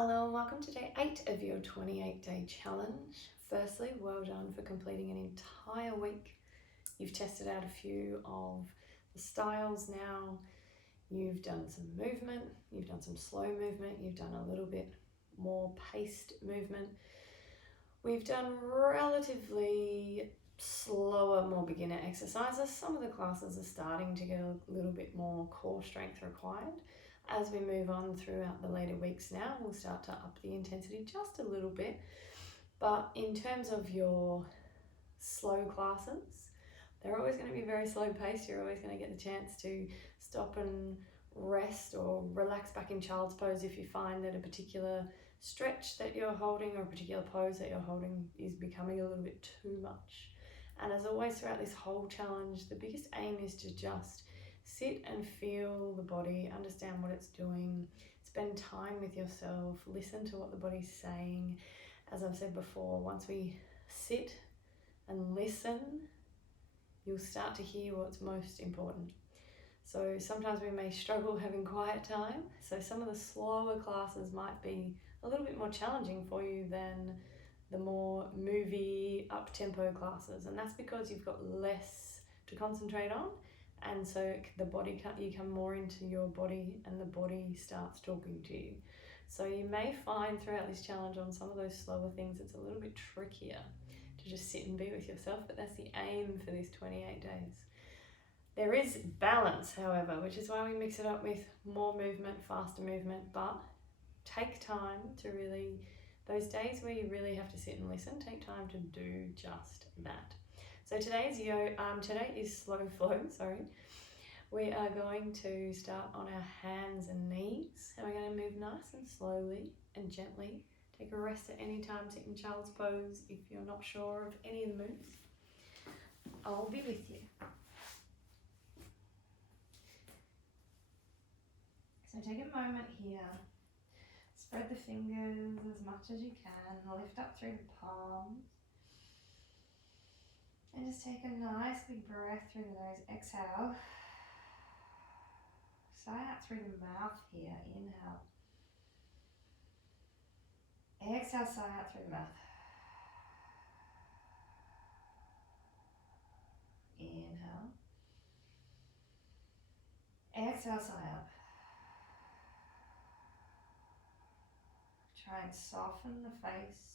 Hello and welcome to day 8 of your 28-day challenge. Firstly, well done for completing an entire week. You've tested out a few of the styles now. You've done some movement, you've done some slow movement, you've done a little bit more paced movement. We've done relatively slower, more beginner exercises. Some of the classes are starting to get a little bit more core strength required. As we move on throughout the later weeks now, we'll start to up the intensity just a little bit. But in terms of your slow classes, they're always going to be very slow paced. You're always going to get the chance to stop and rest or relax back in child's pose if you find that a particular stretch that you're holding or a particular pose that you're holding is becoming a little bit too much. And as always throughout this whole challenge, the biggest aim is to just sit and feel the body, understand what it's doing, spend time with yourself, listen to what the body's saying. As I've said before, once we sit and listen, you'll start to hear what's most important. So sometimes we may struggle having quiet time, so some of the slower classes might be a little bit more challenging for you than the more movie up-tempo classes, and that's because you've got less to concentrate on, and so the body you come more into your body and the body starts talking to you. So you may find throughout this challenge on some of those slower things it's a little bit trickier to just sit and be with yourself, but that's the aim for these 28 days. There is balance, however, which is why we mix it up with more movement, faster movement, but take time to really, those days where you really have to sit and listen, take time to do just that. So today is slow flow, We are going to start on our hands and knees, and we're going to move nice and slowly and gently. Take a rest at any time, sit in child's pose if you're not sure of any of the moves. I'll be with you. So take a moment here, spread the fingers as much as you can, lift up through the palms, and just take a nice big breath through the nose, exhale. Sigh out through the mouth here, inhale. Exhale, sigh out through the mouth. Inhale. Exhale, sigh out. Try and soften the face.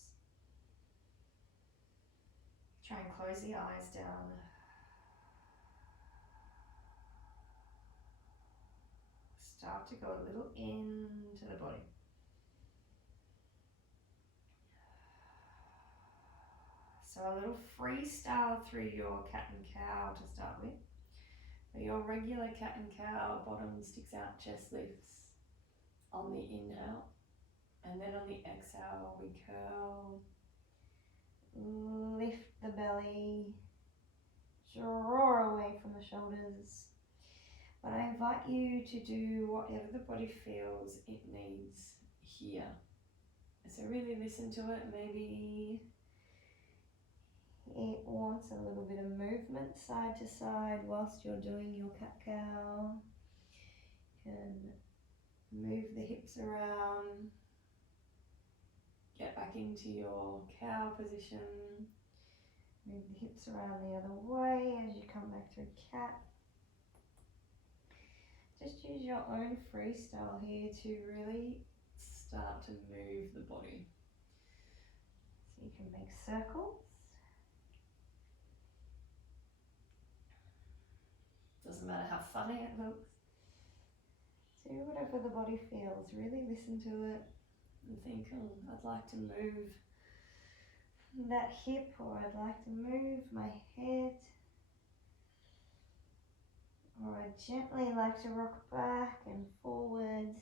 Try and close the eyes down. Start to go a little into the body. So a little freestyle through your cat and cow to start with. For your regular cat and cow, bottom sticks out, chest lifts on the inhale. And then on the exhale, we curl, lift the belly, draw away from the shoulders. But I invite you to do whatever the body feels it needs here. So really listen to it. Maybe it wants a little bit of movement side to side whilst you're doing your cat-cow. You can move the hips around. Get back into your cow position. Move the hips around the other way as you come back through cat. Just use your own freestyle here to really start to move the body. So you can make circles. Doesn't matter how funny it looks. Do whatever the body feels. Really listen to it and think, I'd like to move that hip, or I'd like to move my head, or I gently like to rock back and forward.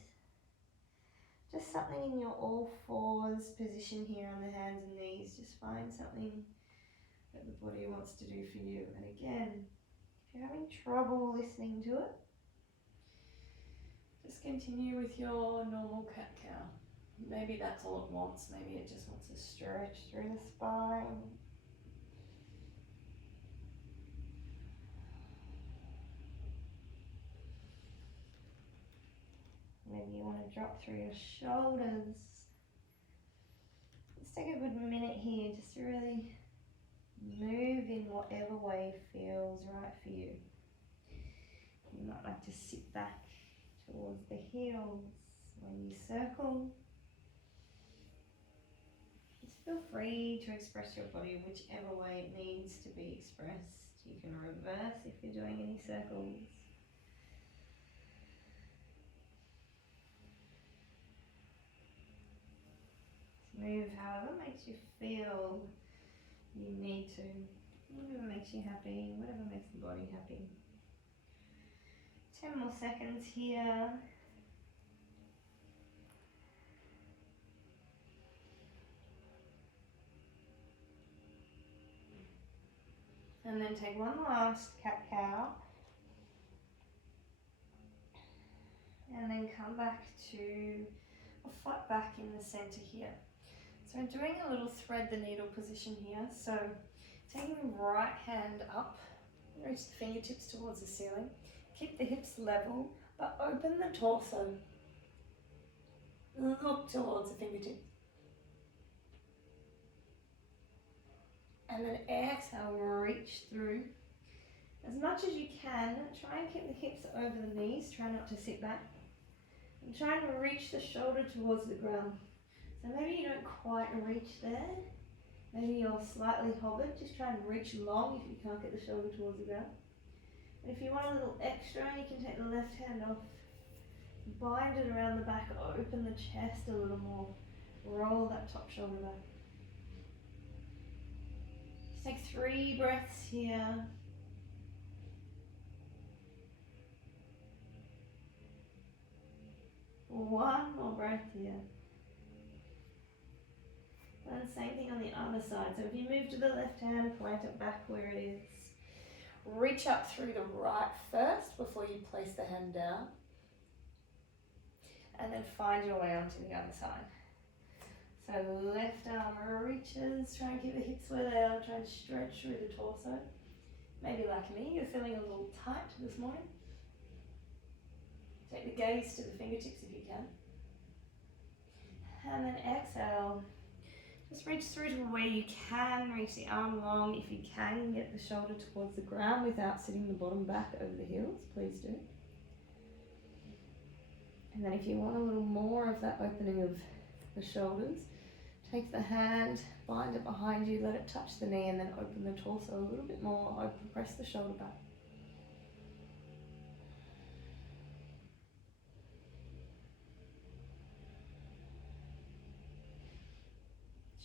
Just something in your all fours position here on the hands and knees. Just find something that the body wants to do for you. And again, if you're having trouble listening to it, just continue with your normal cat-cow. Maybe that's all it wants. Maybe it just wants to stretch through the spine. Maybe you want to drop through your shoulders. Let's take a good minute here just to really move in whatever way feels right for you. You might like to sit back towards the heels when you circle. Just feel free to express your body whichever way it needs to be expressed. You can reverse if you're doing any circles. Move however makes you feel you need to. Whatever makes you happy, whatever makes the body happy. 10 more seconds here. And then take one last cat-cow. And then come back to a flat back in the center here. So I'm doing a little thread the needle position here. So taking the right hand up, reach the fingertips towards the ceiling. Keep the hips level, but open the torso. Look towards the fingertips. And then exhale, reach through. As much as you can, try and keep the hips over the knees. Try not to sit back. And try and reach the shoulder towards the ground. So maybe you don't quite reach there. Maybe you're slightly hovered. Just try and reach long if you can't get the shoulder towards the ground. And if you want a little extra, you can take the left hand off. Bind it around the back. Open the chest a little more. Roll that top shoulder back. Just take 3 breaths here. One more breath here. And same thing on the other side. So if you move to the left hand, plant it back where it is. Reach up through the right first before you place the hand down. And then find your way onto the other side. So the left arm reaches, try and keep the hips where they are, try and stretch through the torso. Maybe like me, you're feeling a little tight this morning. Take the gaze to the fingertips if you can. And then exhale. Just reach through to where you can, reach the arm long. If you can, get the shoulder towards the ground without sitting the bottom back over the heels, please do. And then if you want a little more of that opening of the shoulders, take the hand, bind it behind you, let it touch the knee, and then open the torso a little bit more, open, press the shoulder back.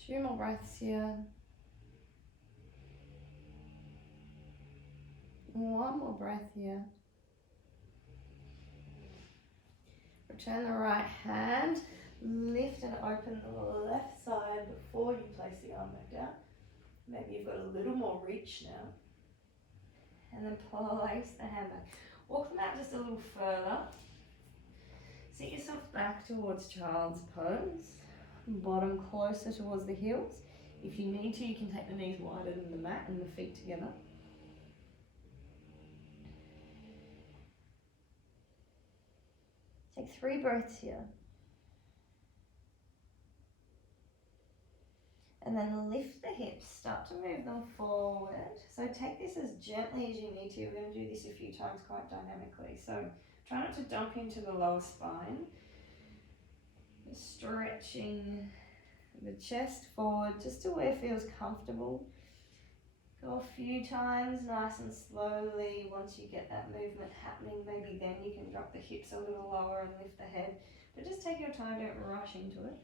2 more breaths here. 1 more breath here. Return the right hand, lift and open the left side before you place the arm back down. Maybe you've got a little more reach now. And then place the hand back. Walk them out just a little further. Sit yourself back towards child's pose. Bottom closer towards the heels. If you need to, you can take the knees wider than the mat and the feet together. Take 3 breaths here. And then lift the hips, start to move them forward. So take this as gently as you need to. We're going to do this a few times quite dynamically. So try not to dump into the lower spine. Just stretching the chest forward just to where it feels comfortable. Go a few times, nice and slowly. Once you get that movement happening, maybe then you can drop the hips a little lower and lift the head. But just take your time, don't rush into it.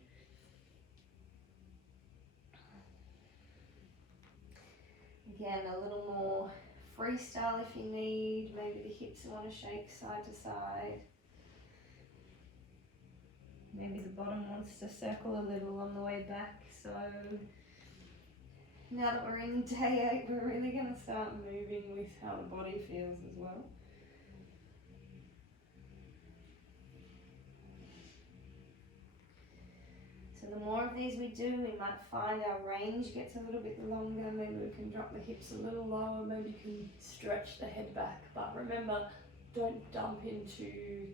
Again, a little more freestyle if you need. Maybe the hips want to shake side to side. Maybe the bottom wants to circle a little on the way back. So now that we're in day 8, we're really going to start moving with how the body feels as well. So the more of these we do, we might find our range gets a little bit longer. Maybe we can drop the hips a little lower. Maybe you can stretch the head back. But remember, don't dump into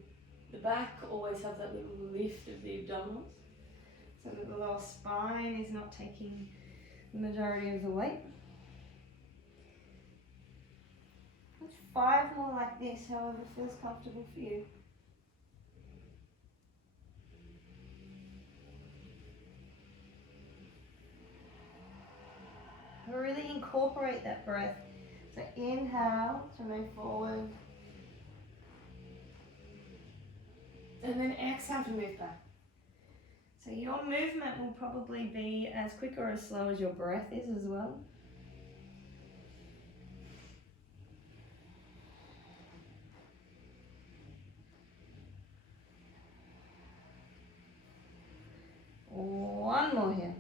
the back. Always have that little lift of the abdominals. So that the the lower spine is not taking the majority of the weight. 5 more like this, however feels comfortable for you. Really incorporate that breath. So inhale to move forward. And then exhale to move back. So your movement will probably be as quick or as slow as your breath is as well. One more here.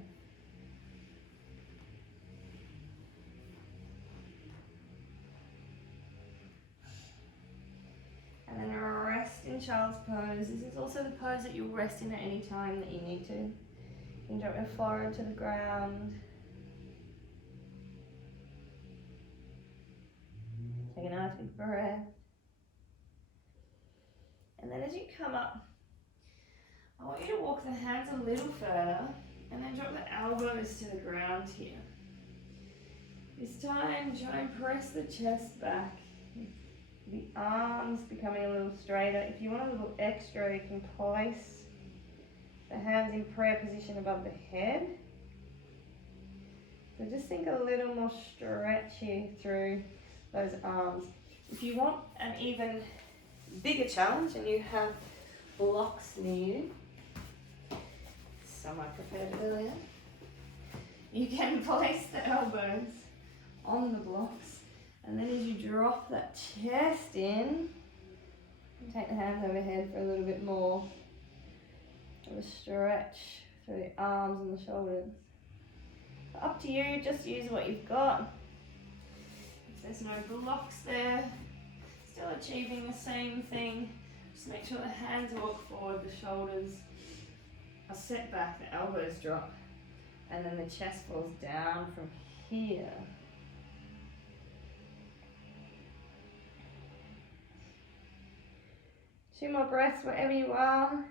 And then rest in child's pose. This is also the pose that you'll rest in at any time that you need to. You can drop your forehead to the ground. Take a nice big breath. And then as you come up, I want you to walk the hands a little further and then drop the elbows to the ground here. This time, try and press the chest back. The arms becoming a little straighter. If you want a little extra, you can place the hands in prayer position above the head. So just think a little more stretch here through those arms. If you want an even bigger challenge and you have blocks near you, some I prepared earlier, you can place the elbows on the blocks, and then as you drop that chest in, take the hands overhead for a little bit more of a stretch through the arms and the shoulders. Up to you, just use what you've got. If there's no blocks there, still achieving the same thing. Just make sure the hands walk forward, the shoulders are set back, the elbows drop, and then the chest falls down from here. 2 more breaths wherever you are.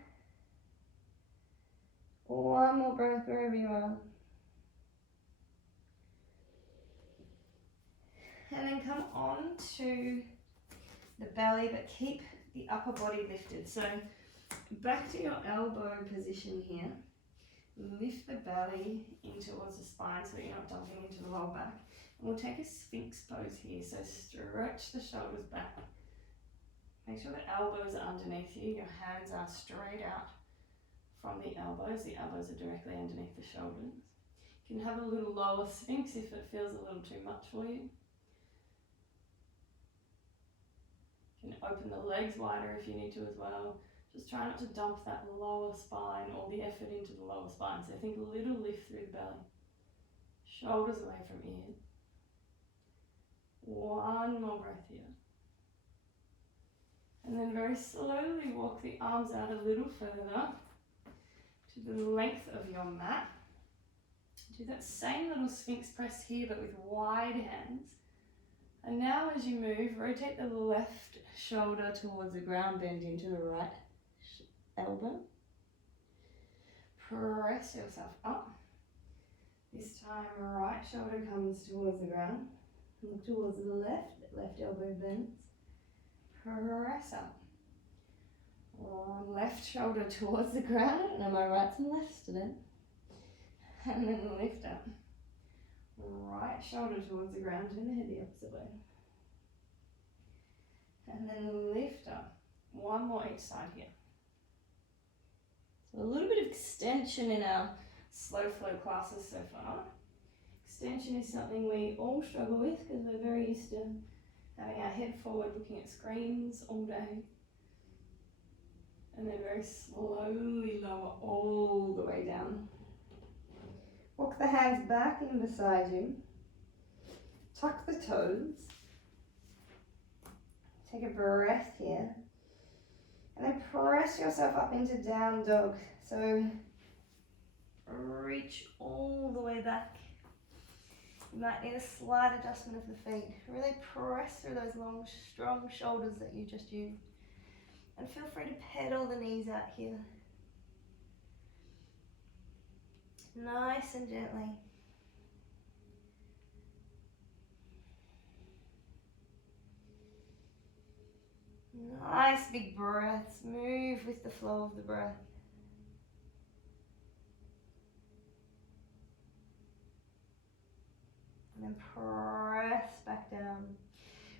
1 more breath wherever you are. And then come on to the belly, but keep the upper body lifted. So back to your elbow position here. Lift the belly in towards the spine so that you're not dumping into the lower back. And we'll take a sphinx pose here. So stretch the shoulders back. Make sure the elbows are underneath you. Your hands are straight out from the elbows. The elbows are directly underneath the shoulders. You can have a little lower sphinx if it feels a little too much for you. You can open the legs wider if you need to as well. Just try not to dump that lower spine or the effort into the lower spine. So think a little lift through the belly. Shoulders away from ears. 1 more breath here. And then very slowly walk the arms out a little further to the length of your mat. Do that same little sphinx press here, but with wide hands. And now as you move, rotate the left shoulder towards the ground, bend into the right elbow. Press yourself up. This time, right shoulder comes towards the ground. Look towards the left elbow bends. Press up. Left shoulder towards the ground. Now my rights and lefts today. And then lift up. Right shoulder towards the ground, turn the head the opposite way. And then lift up. 1 more each side here. So a little bit of extension in our slow flow classes so far. Extension is something we all struggle with because we're very used to having our head forward looking at screens all day. And then very slowly lower all the way down. Walk the hands back in beside you. Tuck the toes. Take a breath here. And then press yourself up into down dog. So reach all the way back. You might need a slight adjustment of the feet. Really press through those long, strong shoulders that you just used. And feel free to pedal the knees out here. Nice and gently. Nice big breaths. Move with the flow of the breath. And then press back down.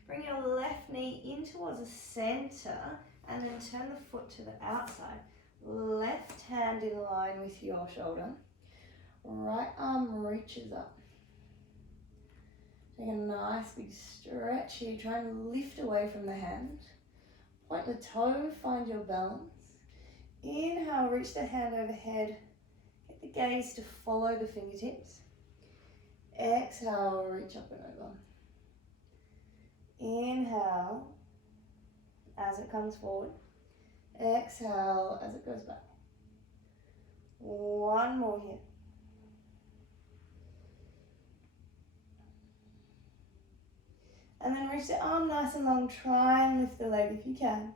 Bring your left knee in towards the center and then turn the foot to the outside. Left hand in line with your shoulder. Right arm reaches up. Take a nice big stretch here. Try and lift away from the hand. Point the toe, find your balance. Inhale, reach the hand overhead. Get the gaze to follow the fingertips. Exhale, reach up and over. Inhale as it comes forward. Exhale as it goes back. One more here. And then reach the arm nice and long. Try and lift the leg if you can.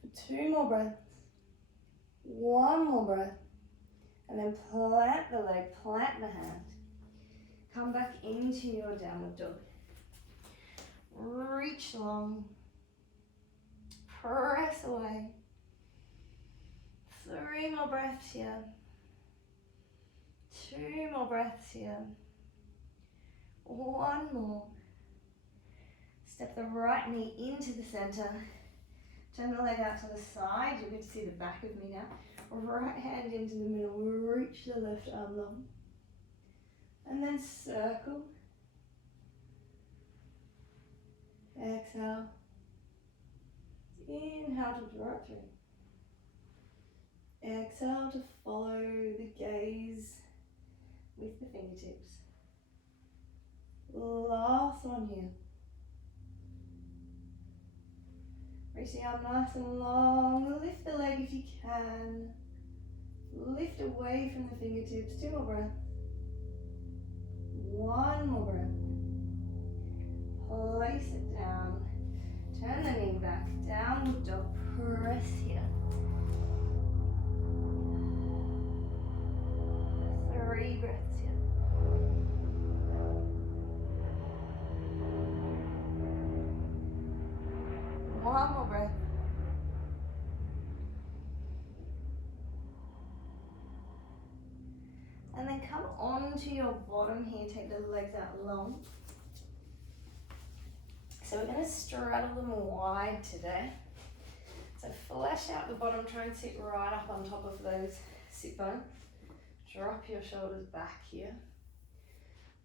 For 2 more breaths. 1 more breath. And then plant the leg, plant the hand. Come back into your downward dog. Reach long. Press away. 3 more breaths here. 2 more breaths here. 1 more. Step the right knee into the center. Turn the leg out to the side. You'll get to see the back of me now. Right hand into the middle. Reach the left arm long. And then circle. Exhale. Inhale to draw it through. Exhale to follow the gaze with the fingertips. Last one here. Reach the arm nice and long. Lift the leg if you can. Lift away from the fingertips. 2 more breaths. 1 more breath. Place it down. Turn the knee back. Downward dog. Press here. 3 breaths here. 1 more breath. And then come onto your bottom here. Take the legs out long. So we're going to straddle them wide today. So flesh out the bottom. Try and sit right up on top of those sit bones. Drop your shoulders back here.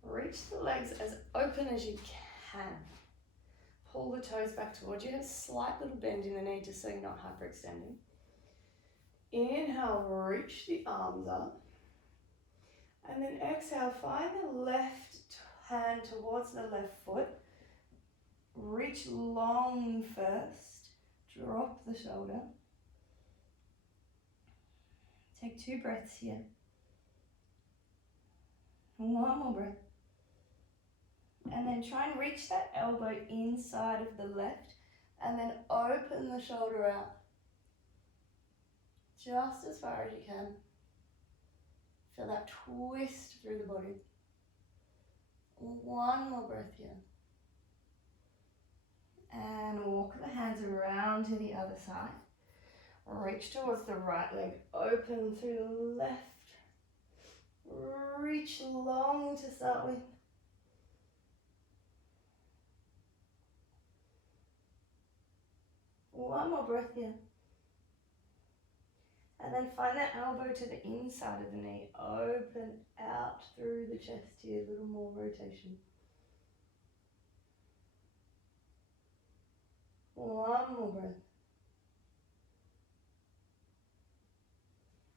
Reach the legs as open as you can. Pull the toes back towards you. Have a slight little bend in the knee just so you're not hyperextending. Inhale, reach the arms up. And then exhale, find the left hand towards the left foot. Reach long first. Drop the shoulder. Take 2 breaths here. 1 more breath. And then try and reach that elbow inside of the left and then open the shoulder out. Just as far as you can. Feel that twist through the body. 1 more breath here. And walk the hands around to the other side. Reach towards the right leg, open through the left. Reach long to start with. 1 more breath here. And then find that elbow to the inside of the knee. Open out through the chest here, a little more rotation. 1 more breath.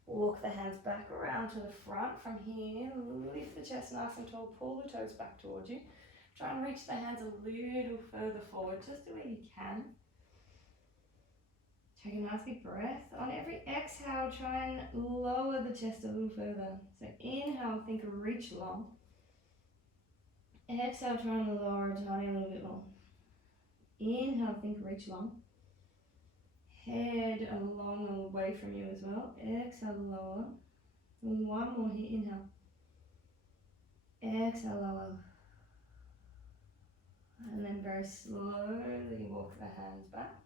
Walk the hands back around to the front from here. Lift the chest nice and tall. Pull the toes back towards you. Try and reach the hands a little further forward, just the way you can. Take a nice big breath. On every exhale, try and lower the chest a little further. So inhale, think reach long. Exhale, try and lower a tiny little bit more. Inhale, think reach long. Head along and away from you as well. Exhale, lower. One more here, inhale. Exhale, lower. And then very slowly walk the hands back.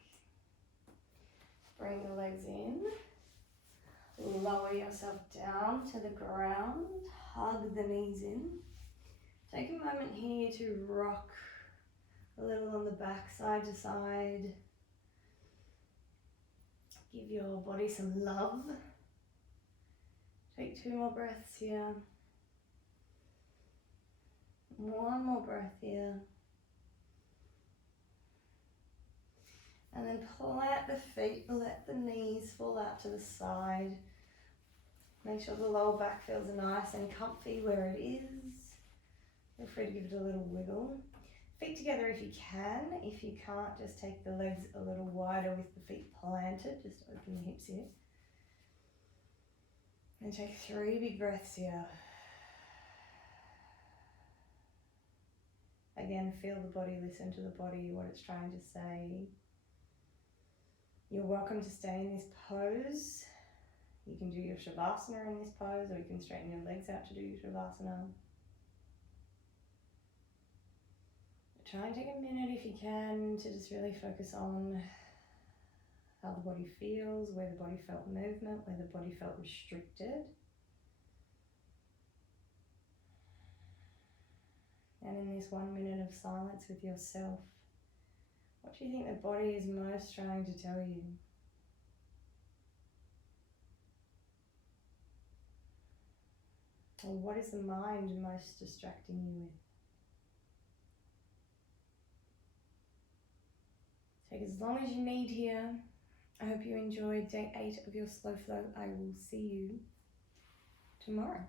Bring the legs in. Lower yourself down to the ground. Hug the knees in. Take a moment here to rock a little on the back, side to side. Give your body some love. Take 2 more breaths here. One more breath here. And then plant the feet, let the knees fall out to the side. Make sure the lower back feels nice and comfy where it is. Feel free to give it a little wiggle. Feet together if you can. If you can't, just take the legs a little wider with the feet planted. Just open the hips here. And take 3 big breaths here. Again, feel the body, listen to the body, what it's trying to say. You're welcome to stay in this pose. You can do your Shavasana in this pose, or you can straighten your legs out to do your Shavasana. Try and take a minute if you can to just really focus on how the body feels, where the body felt movement, where the body felt restricted. And in this 1 minute of silence with yourself, what do you think the body is most trying to tell you? Or what is the mind most distracting you with? Take as long as you need here. I hope you enjoyed day 8 of your slow flow. I will see you tomorrow.